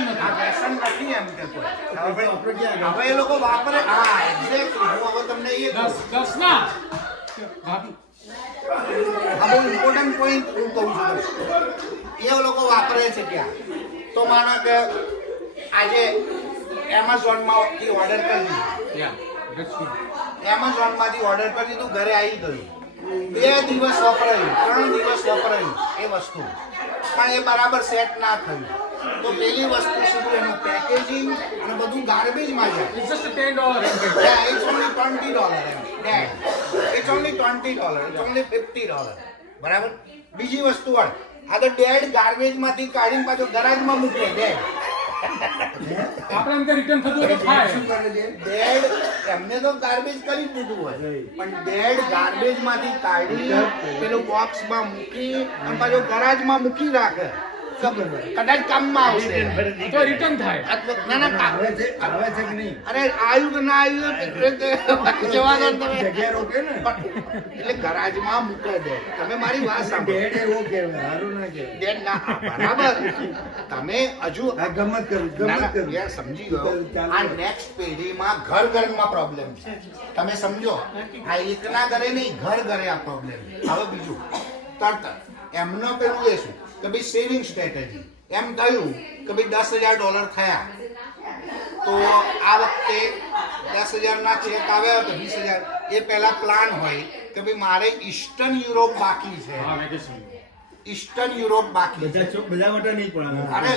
વ્યસન નથી. આ વ્યસન નથી એમ કે કોઈ. હવે એ લોકો વાપરે. હા એક્ઝેક્ટલી. હું હવે તમને એ કહું. 10 ના આ બહુ ઇમ્પોર્ટન્ટ પોઈન્ટ હું કહું છું. એ લોકો વાપરે છે ત્યાં. તો માનો કે આજે એમેઝોનમાંથી ઓર્ડર કરી દીધું. એમેઝોનમાંથી ઓર્ડર કરી દીધું, ઘરે આવી ગયું. 2 દિવસ વપરાયું, 3 દિવસ વપરાયું એ વસ્તુ, પણ એ બરાબર સેટ ના થયું. તો પેલી વસ્તુ શું, એનું પેકેજિંગ અને બધું ગાર્બેજમાં જાય. It's just $10. Yeah, it's only $20. Dad, it's only $20. It's only $50. બરાબર. બીજી વસ્તુ હોય, આ તો ડેડ ગાર્બેજમાંથી કાઢીને પાછો ગરાજમાં મૂકે. ડેડ આપણે એમ કે રિટર્ન થતું હોય તો થાય. ડેડ એમને તો ગાર્બેજ કરી જ દીધું હોય, પણ ડેડ ગાર્બેજમાંથી કાઢી પેલું બોક્સમાં મૂકી અને પાછો ગરાજમાં મૂકી રાખે. કદાચ કામમાં આવશે તો રિટર્ન થાય. ના ના અરે આવ્યું કે ના આવ્યું જવા દો તમે. એટલે ગરાજમાં મૂકે દે. તમે મારી વાત સાંભળો. ડેડ ના બરાબર. તમે હજુ યાર સમજી ગયો. આ નેક્સ્ટ પેઢીમાં ઘર ઘરમાં પ્રોબ્લેમ છે. તમે સમજો. આ એકના ઘરે નહીં, ઘર ઘરે આ પ્રોબ્લેમ. હવે બીજું તરત એમનો પેલું એ શું કે ભાઈ સેવિંગ સ્ટ્રેટેજી. એમ કહ્યું કે ભાઈ $10,000 થયા, તો આ વખતે 10,000 ના ચેક આવ્યા તો 20,000. એ પહેલા પ્લાન હોય કે ભાઈ મારે ઈસ્ટર્ન યુરોપ બાકી છે. ઈસ્ટર્ન યુરોપ બાકી છે. બધા માટે નહીં પણ અરે